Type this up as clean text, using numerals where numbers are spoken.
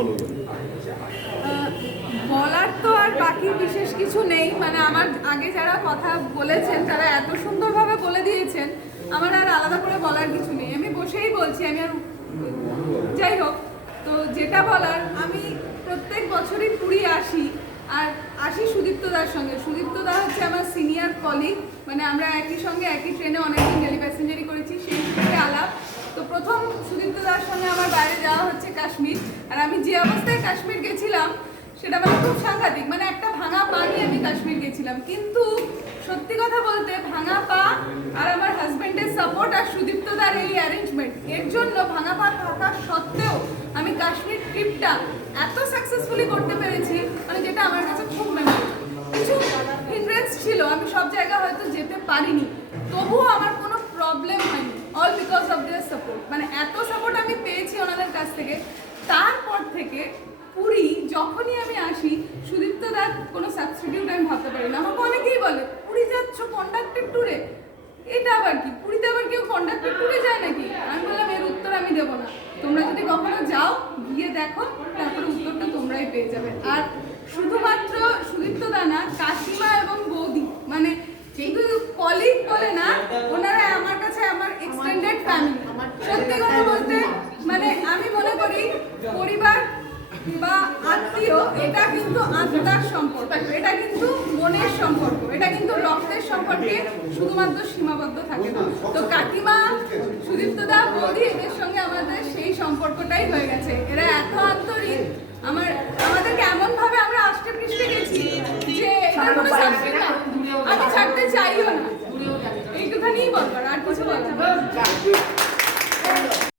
বলবে? বলার তো আর বাকি বিশেষ কিছু নেই, মানে আমার আগে যারা কথা বলেছেন তারা এত সুন্দরভাবে বলে দিয়েছেন, আমার আর আলাদা করে বলার কিছু নেই। আমি বসেই বলছি, আমি আর যাই হোক, তো যেটা বলার, আমি প্রত্যেক বছরই পুরী আসি, আর আসি সুদীপ্তদার সঙ্গে। সুদীপ্তদা হচ্ছে আমার সিনিয়র কলিগ, মানে আমরা একই সঙ্গে একই ট্রেনে অনেকদিন ডেলি প্যাসেঞ্জারি করেছি, সেই সূত্রে আলাপ। তো প্রথম সুদীপ্তদার সঙ্গে আমার বাইরে যাওয়া হচ্ছে কাশ্মীর, আর আমি যে অবস্থায় কাশ্মীর গেছিলাম সেটা মানে খুব সাংঘাতিক, মানে একটা ভাঙা পা নিয়ে আমি কাশ্মীর গেছিলাম। কিন্তু সত্যি কথা বলতে ভাঙা পা আর আমার হাজব্যান্ডের সাপোর্ট আর সুদীপ্তদার এই অ্যারেঞ্জমেন্ট, এর জন্য ভাঙা পা থাকা সত্ত্বেও আমি কাশ্মীর ট্রিপটা এত সাকসেসফুলি করতে পেরেছি, মানে যেটা আমার কাছে খুব মেমোরেবল। কিছু হিন্ড্রেন্স ছিল, আমি সব জায়গায় হয়তো যেতে পারিনি, তবুও আমার কোনো প্রবলেম হয়নি, all because of their support. মানে এত সাপোর্ট আমি পেয়েছি ওনাদের কাছ থেকে। তারপর থেকে পুরী যখনই আমি আসি, সুদীপ্তদার কোনো সাবস্টিটিউট আমি ভাবতে পারি না। আমাকে অনেকেই বলে, পুরী যাচ্ছ কন্ডাক্টেড ট্যুরে? এটা আবার কি? পুরীতে আবার কেউ কন্ডাক্টেড ট্যুরে যায় নাকি? আমি বললাম এর উত্তর আমি দেবো না, তোমরা যদি কখনো যাও গিয়ে দেখো, তারপরে উত্তরটা তোমরাই পেয়ে যাবে। আর শুধুমাত্র সুদীপ্তদা না, কাকিমা এবং বৌদি, মানে শুধু কলিগ বলে না, ওনারা আমার কাছে আমার এক্সটেন্ডেড ফ্যামিলি। সত্যি কথা বলতে মানে আমি মনে করি পরিবার বা আত্মীয় এটা কিন্তু আত্মার সম্পর্ক, এটা কিন্তু মনের সম্পর্ক, এটা কিন্তু রক্তের সম্পর্কে শুধুমাত্র সীমাবদ্ধ থাকে না। তো কাকিমা, সুদীপ্তদা, বৌদি, এদের সঙ্গে আমাদের সেই সম্পর্কটাই হয়ে গেছে। এরা এত আন্তরিক, আমাদেরকে এমন ভাবে আমরা আষ্টে পৃষ্ঠে গেছি যে এটার কোনো সাবস্টিটিউট আমি ছাড়তে চাইও না। এইটুখানিই বলবার, আর কিছু বলবো না।